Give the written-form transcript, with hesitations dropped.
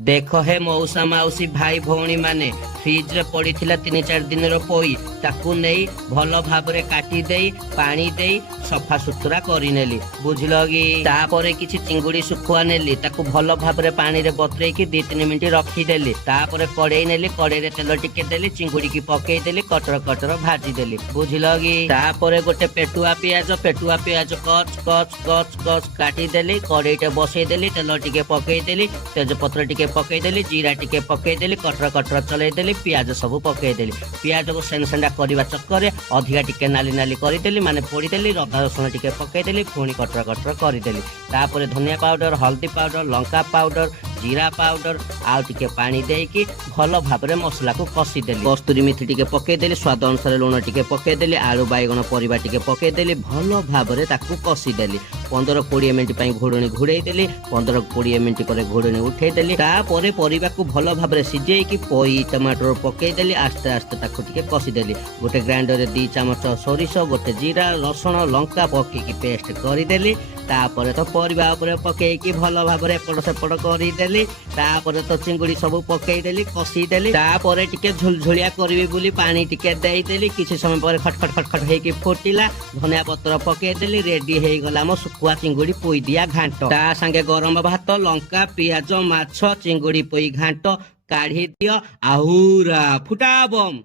देख हे मौसा मौसी भाई भौणी माने फ्रिज रे पड़ी 3-4 दिन पोई ताकू नहीं भल भाव काटी दे पानी दे सफा सुतरा करिनेली बुझल कि तापरे किछि चिंगुड़ी सुखुआ नेली ताकू भल भाव पानी रे बतरे की 2-3 मिनिट रखीदेली तापरे कड़े नेली कड़े रे तेल टिके देली चिंगुड़ी की पकई देली कटर कटर भाजी देली बुझल कि तापरे गोटे पेटुआ पियाज कच कच कच कच काटी देली कड़ेटे बसई देली तेल टिके पकई देली तेज पत्र टिके पकई देली जीरा टिके पकई देली कटर कटर चलै देली पियाज सब पकई देली पियाज को सेन सेंडा करबा चक्कर रे अधिका टिके नाली नाली करदेली माने पोड़ी देली रदा रसुण टिके पकई देली पुणी कटर कटर करदेली तापर धनिया पाउडर हल्दी पाउडर लंका पाउडर जीरा पाउडर आउ टिके पानी देकी भल भाव मसला को कसी देली कस्तूरी मेथी टिके पकई देली स्वाद अनुसार लुण टिके पकई देली आलू बैगण परिबा टिके पकई देली भल भाव ताकू कसी देली 15-20 मिनिट पई घोड़णी घोड़ई देली 15-20 मिनिट पर घोड़णी उठे देली तापर परिबा को भल भाव सिझेई की पई टमाटर पकई देली आस्ते आस्ते ताकू टिके कसी देली गोटे ग्राइंडर रे 2 चामच सोरिष गोटे जीरा रसुण लंका पकई पेस्ट करी देली तापर तो परिबा ऊपर पकई की भल भाव एपट सेपट करी देली तापर तो चिंगुड़ी सब पकई देली कसी देली तापर टिके झुलझुलिया करबी बोली पानी टिके देई देली किछि समय पर खटखट खटखट हे की फुटिला धनिया पत्र पकई देली रेडी हे गला म सुखुआ चिंगुड़ी पोई दिया घांट ता संगे गरम भात लंका पियाज माछ चिंगुड़ी पोई घांट काढ़ी दियो आहुरा फुटा बम।